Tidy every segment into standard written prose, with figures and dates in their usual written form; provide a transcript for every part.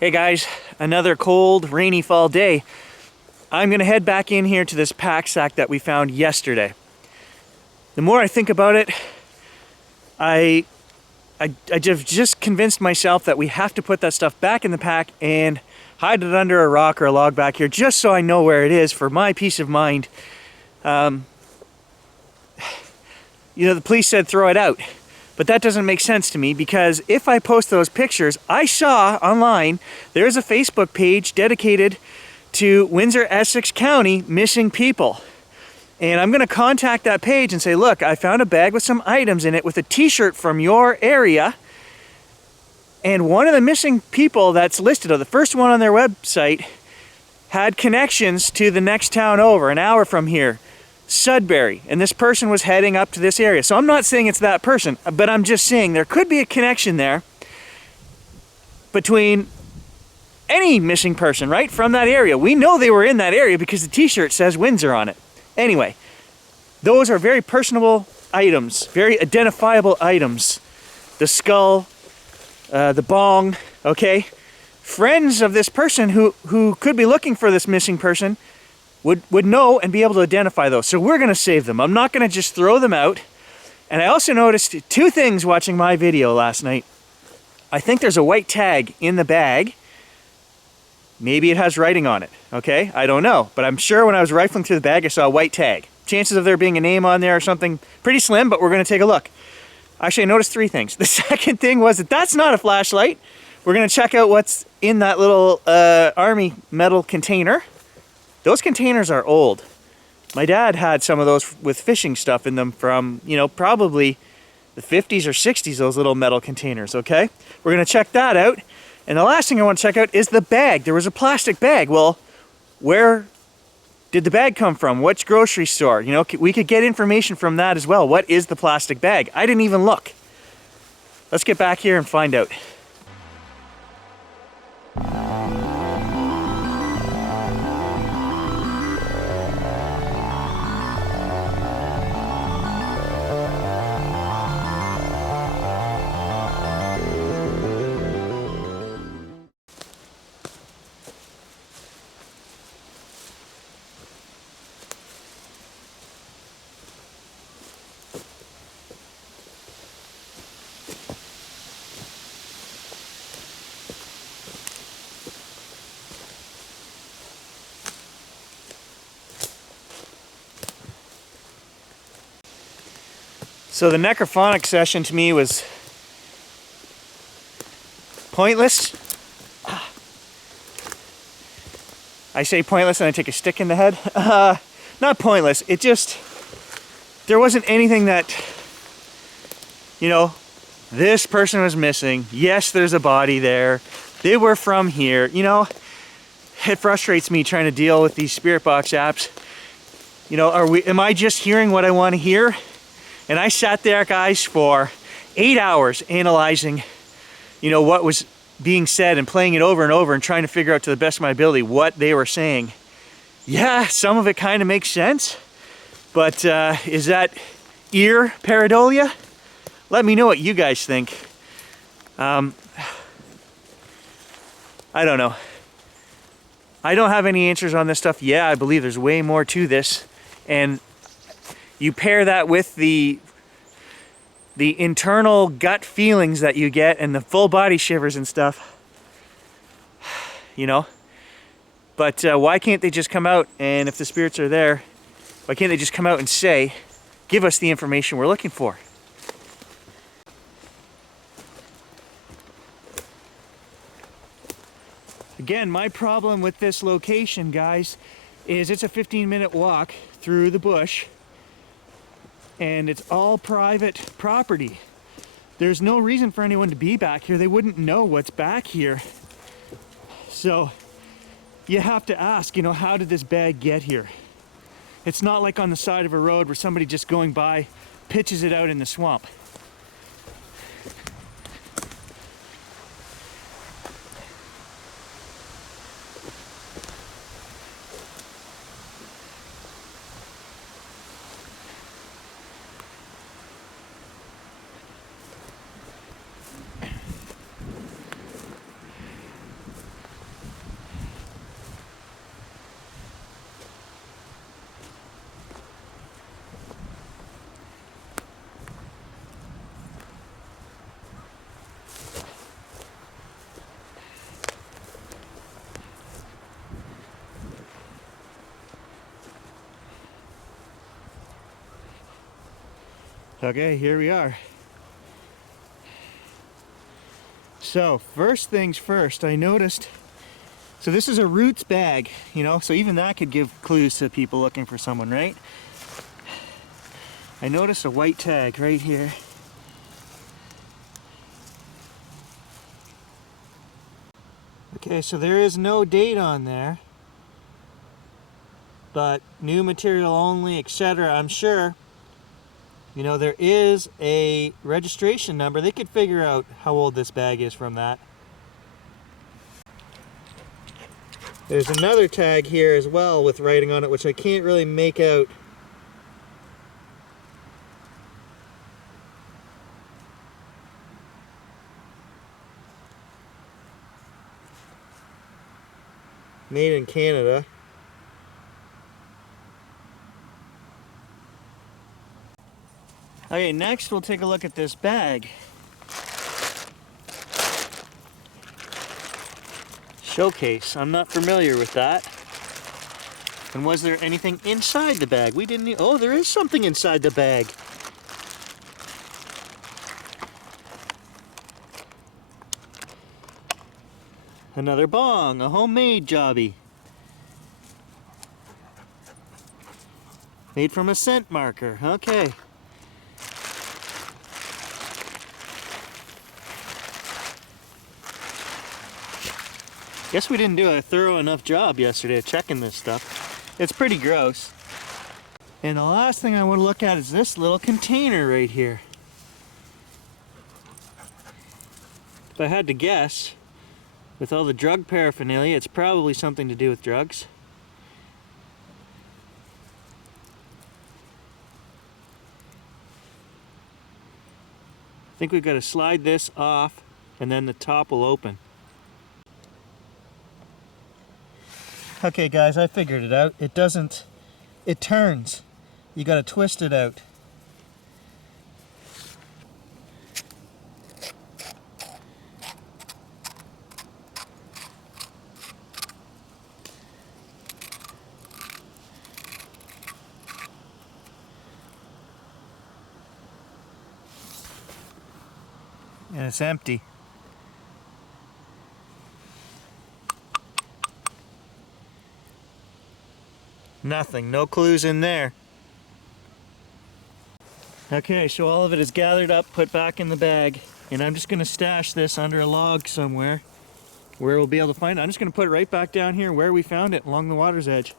Hey guys, another cold, rainy fall day. I'm gonna head back in here to this pack sack that we found yesterday. The more I think about it, I just convinced myself that we have to put that stuff back in the pack and hide it under a rock or a log back here, just so I know where it is for my peace of mind. The police said throw it out. But that doesn't make sense to me, because if I post those pictures, I saw online there's a Facebook page dedicated to Windsor, Essex County missing people. And I'm going to contact that page and say, look, I found a bag with some items in it with a t-shirt from your area. And one of the missing people that's listed, or the first one on their website, had connections to the next town over, an hour from here. Sudbury, and this person was heading up to this area. So I'm not saying it's that person, but I'm just saying there could be a connection there between any missing person, right, from that area. We know they were in that area because the t-shirt says Windsor on it. Anyway, those are very personable items, very identifiable items. The skull, the bong, okay? Friends of this person who could be looking for this missing person would know and be able to identify those. So we're gonna save them. I'm not gonna just throw them out. And I also noticed two things watching my video last night. I think there's a white tag in the bag. Maybe it has writing on it, okay? I don't know, but I'm sure when I was rifling through the bag, I saw a white tag. Chances of there being a name on there or something, pretty slim, but we're gonna take a look. Actually, I noticed three things. The second thing was that that's not a flashlight. We're gonna check out what's in that little army metal container. Those containers are old. My dad had some of those with fishing stuff in them from, probably the 50s or 60s, those little metal containers, okay? We're gonna check that out. And the last thing I want to check out is the bag. There was a plastic bag. Well, where did the bag come from? Which grocery store? We could get information from that as well. What is the plastic bag? I didn't even look. Let's get back here and find out. So the necrophonic session to me was pointless. I say pointless and I take a stick in the head. Not pointless, there wasn't anything that, this person was missing. Yes, there's a body there. They were from here. It frustrates me trying to deal with these spirit box apps. Am I just hearing what I want to hear? And I sat there, guys, for 8 hours analyzing, what was being said and playing it over and over and trying to figure out to the best of my ability what they were saying. Yeah, some of it kind of makes sense, but is that ear pareidolia? Let me know what you guys think. I don't know. I don't have any answers on this stuff. Yeah, I believe there's way more to this, and you pair that with the internal gut feelings that you get and the full body shivers and stuff, But why can't they just come out, and if the spirits are there, why can't they just come out and give us the information we're looking for? Again, my problem with this location, guys, is it's a 15-minute walk through the bush. And it's all private property. There's no reason for anyone to be back here. They wouldn't know what's back here. So you have to ask, how did this bag get here? It's not like on the side of a road where somebody just going by pitches it out in the swamp. Okay, here we are. So, first things first, I noticed, so this is a roots bag, you know, so even that could give clues to people looking for someone, right? I noticed a white tag right here. Okay, so there is no date on there, but new material only, etc. I'm sure, you know, there is a registration number. They could figure out how old this bag is from that. There's another tag here as well with writing on it, which I can't really make out. Made in Canada. Okay, next we'll take a look at this bag. Showcase. I'm not familiar with that. And was there anything inside the bag? We didn't. Oh, there is something inside the bag. Another bong, a homemade jobby. Made from a scent marker. Okay. Guess we didn't do a thorough enough job yesterday of checking this stuff. It's pretty gross. And the last thing I want to look at is this little container right here. If I had to guess, with all the drug paraphernalia, it's probably something to do with drugs. I think we've got to slide this off and then the top will open. Okay guys, I figured it out. It doesn't, it turns. You got to twist it out. And it's empty. Nothing, no clues in there. Okay, so all of it is gathered up, put back in the bag, and I'm just gonna stash this under a log somewhere where we'll be able to find it. I'm just gonna put it right back down here where we found it, along the water's edge.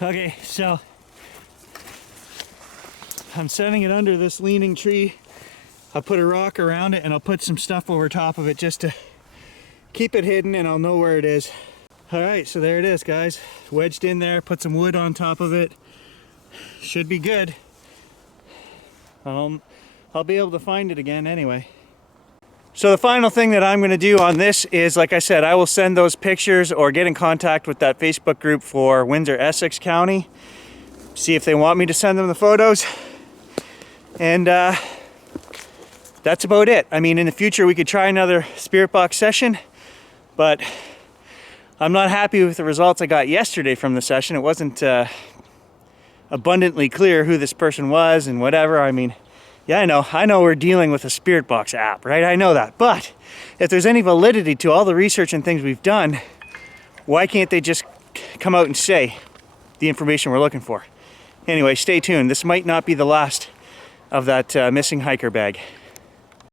Okay, so I'm setting it under this leaning tree. I'll put a rock around it and I'll put some stuff over top of it just to keep it hidden, and I'll know where it is. All right, so there it is, guys. Wedged in there, put some wood on top of it. Should be good. I'll be able to find it again anyway. So the final thing that I'm going to do on this is, like I said, I will send those pictures or get in contact with that Facebook group for Windsor, Essex County. See if they want me to send them the photos. And that's about it. I mean, in the future we could try another spirit box session, but I'm not happy with the results I got yesterday from the session. It wasn't abundantly clear who this person was and whatever. I mean, yeah, I know we're dealing with a spirit box app, right? I know that. But if there's any validity to all the research and things we've done, why can't they just come out and say the information we're looking for? Anyway, stay tuned. This might not be the last of that missing hiker bag.